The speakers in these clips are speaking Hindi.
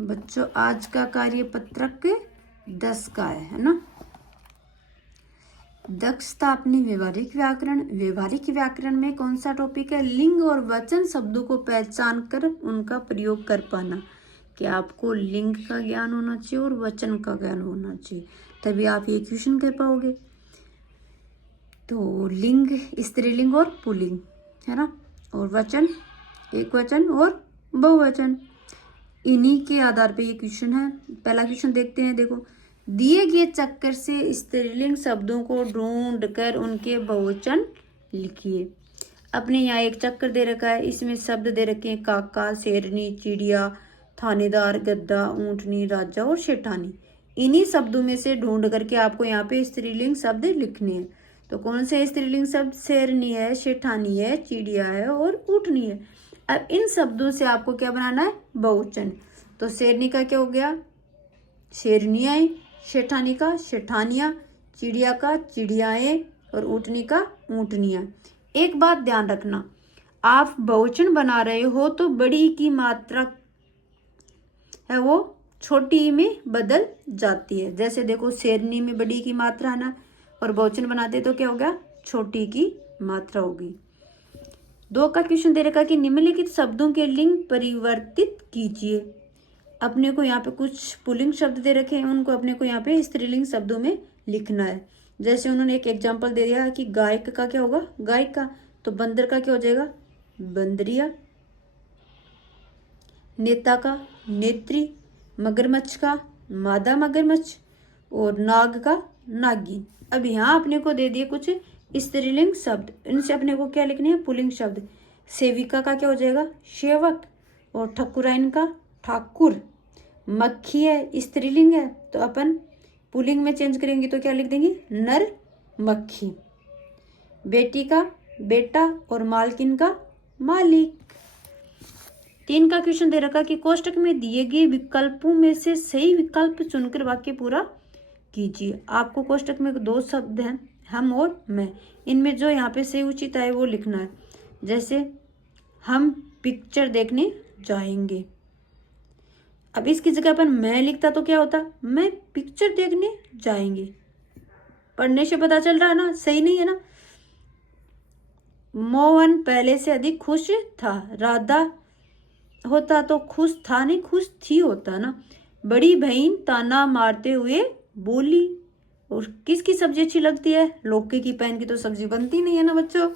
बच्चों आज का कार्य पत्रक 10 का है ना। दक्षता अपनी व्यवहारिक व्याकरण में कौन सा टॉपिक है? लिंग और वचन शब्दों को पहचान कर उनका प्रयोग कर पाना। कि आपको लिंग का ज्ञान होना चाहिए और वचन का ज्ञान होना चाहिए, तभी आप ये क्वेश्चन कर पाओगे। तो लिंग स्त्रीलिंग और पुल्लिंग है ना, और वचन एक वचन और बहुवचन, इन्हीं के आधार पे ये क्वेश्चन है। पहला क्वेश्चन देखते हैं। देखो, दिए गए चक्कर से स्त्रीलिंग शब्दों को ढूंढ कर उनके बहुवचन लिखिए। अपने यहाँ एक चक्कर दे रखा है, इसमें शब्द दे रखे हैं काका, शेरनी, चिड़िया, थानेदार, गद्दा, ऊंटनी, राजा और शेठानी। इन्हीं शब्दों में से ढूंढ करके आपको यहाँ पे स्त्रीलिंग शब्द लिखने हैं। तो कौन से स्त्रीलिंग शब्द? शेरनी है, शेठानी है, चिड़िया है और ऊंटनी है। अब इन शब्दों से आपको क्या बनाना है? बहुवचन। तो शेरनी का क्या हो गया? शेरनियाँ, शेठानी का शेठानियाँ, चिड़िया का चिड़ियाएं और ऊंटनी का ऊंटनियाँ। एक बात ध्यान रखना, आप बहुवचन बना रहे हो तो बड़ी की मात्रा है वो छोटी में बदल जाती है। जैसे देखो, शेरनी में बड़ी की मात्रा है ना, और बहुवचन बनाते तो क्या हो गया? छोटी की मात्रा होगी। 2 का क्वेश्चन दे रखा कि निम्नलिखित शब्दों के लिंग परिवर्तित कीजिए। अपने को यहाँ पे कुछ पुल्लिंग शब्द दे रखे हैं, उनको अपने को यहाँ पे स्त्रीलिंग शब्दों में लिखना है। जैसे उन्होंने एक एग्जांपल दे दिया है कि गायक का क्या होगा? गायक का। तो बंदर का क्या हो जाएगा? बंदरिया। नेता का नेत्री, मगरमच्छ का मादा मगरमच्छ और नाग का नागिन। अब यहाँ अपने को दे दिए कुछ स्त्रीलिंग शब्द, इनसे अपने को क्या लिखने हैं? पुल्लिंग शब्द। सेविका का क्या हो जाएगा? सेवक, और ठकुराइन का ठाकुर। मक्खी है, स्त्रीलिंग है, तो अपन पुल्लिंग में चेंज करेंगे तो क्या लिख देंगे? नर मक्खी। बेटी का बेटा और मालकिन का मालिक। 3 का क्वेश्चन दे रखा कि कोष्टक में दिए गए विकल्पों में से सही विकल्प चुनकर वाक्य पूरा कीजिए। आपको कोष्टक में 2 शब्द हैं, हम और मैं, इनमें जो यहाँ पे सही उचित है वो लिखना है। जैसे हम पिक्चर देखने जाएंगे, अब इसकी जगह अपन मैं लिखता तो क्या होता? मैं पिक्चर देखने जाएंगे। पढ़ने से पता चल रहा है ना, सही नहीं है ना। मोहन पहले से अधिक खुश था। राधा होता तो खुश था नहीं, खुश थी होता ना। बड़ी बहन ताना मारते हुए बोली। और किसकी सब्जी अच्छी लगती है? लौकी की। पैन की तो सब्जी बनती नहीं है ना बच्चों।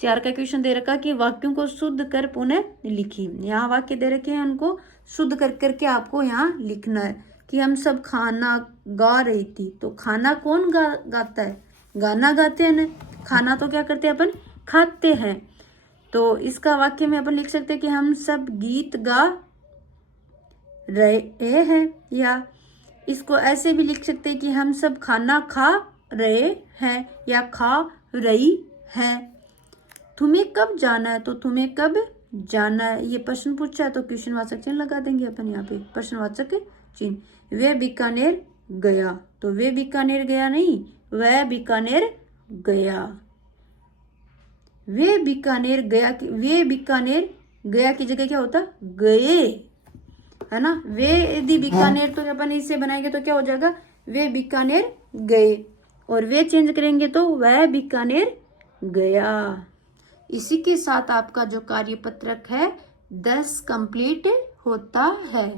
4 का क्वेश्चन दे रखा कि वाक्यों को शुद्ध कर पुनः लिखिए। यहाँ वाक्य दे रखे हैं, उनको शुद्ध कर करके आपको यहाँ लिखना है कि हम सब खाना गा रही थी। तो खाना कौन गाता है? गाना गाते हैं ना। खाना तो क्या करते हैं अपन? खाते हैं। तो इसका वाक्य में अपन लिख सकते हैं कि हम सब गीत गा रहे हैं, या इसको ऐसे भी लिख सकते हैं कि हम सब खाना खा रहे हैं या खा रही हैं। तुम्हें कब जाना है? तो तुम्हें कब जाना है, ये प्रश्न पूछा है तो क्वेश्चनवाचक चिन्ह लगा देंगे अपन यहाँ पे, प्रश्नवाचक चिन्ह। वे बीकानेर गया, तो वे बीकानेर गया नहीं, वह बीकानेर गया। वे बीकानेर गया, वे बीकानेर गया की जगह क्या होता? गए, है ना। वे यदि बीकानेर तो अपन इसे बनाएंगे तो क्या हो जाएगा? वे बीकानेर गए, और वे चेंज करेंगे तो वह बीकानेर गया। इसी के साथ आपका जो कार्य पत्रक है 10 कंप्लीट होता है।